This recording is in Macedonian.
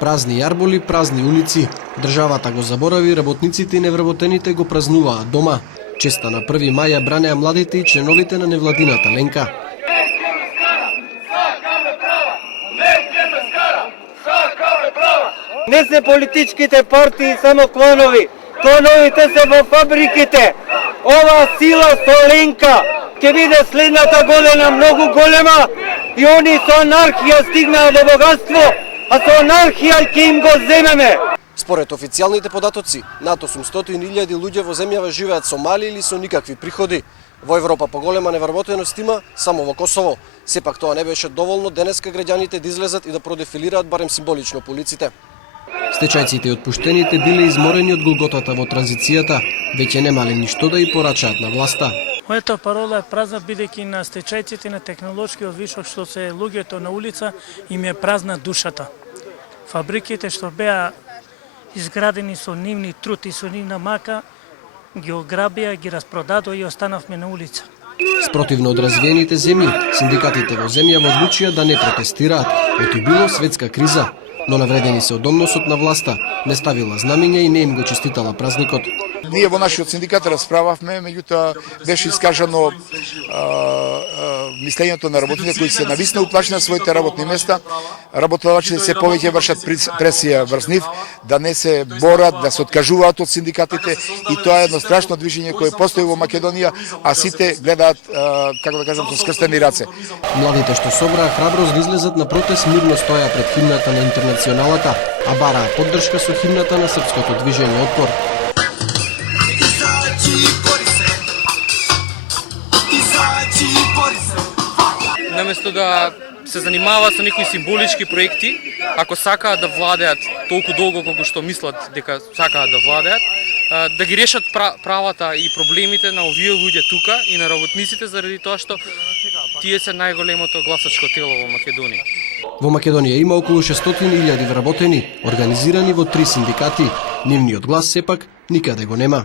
Празни јарболи, празни улици. Државата го заборави, работниците и невработените го празнуваат дома. Честа на 1 мај ја бранеа младите и членовите на невладината Ленка. Не се политичките партии само клонови. Клоновите се во фабриките. Ова сила со Ленка ќе биде следната година многу голема и они со анархија стигнаа до богатство, а со анархија ќе им го земеме. Според официјалните податоци, над 800.000 луѓе во земјава живеат со мали или со никакви приходи. Во Европа поголема невработеност има само во Косово. Сепак тоа не беше доволно денеска граѓаните да излезат и да продефилираат барем символично по улиците. Стечајците и отпуштените биле изморени од голготата во транзицијата, веќе немале ништо да и порачаат на власта. Мојата парола е празна, бидејќи на стечајците на технолошкиот вишок што се луѓето на улица им е празна душата. Фабриките што беа изградени со нивни труд и со нивна мака, ги ограбија, ги распродадоа и останавме на улица. Спротивно од развиените земји, синдикатите во земјава одлучија да не протестираат, оти било светска криза, но навредени се од односот на власта, не ставила знамиња и не им го честитала празникот. Ние во нашиот синдикат расправавме, меѓутоа беше искажано мислењето на работниците кои се нависна уплашени на своите работни места. Работодавачите се повеќе вршат пресија врз нив, да не се борат, да се откажуваат од синдикатите и тоа е едно страшно движење кое постои во Македонија, а сите гледаат, како да кажам, со скрстени раце. Младите што собраа храброст да излезат на протест мирно стоја пред химната на Интернационалата, а бараа поддршка со химната на српското движење Отпор. Наместо да се занимава со некои символички проекти, ако сакаат да владеат толку долго колку што мислат дека сакаат да владеат, да ги решат правата и проблемите на овие луѓе тука и на работниците, заради тоа што тие се најголемото гласачко тело во Македонија. Во Македонија има околу 600.000 вработени, организирани во 3 синдикати. Нивниот глас сепак никаде го нема.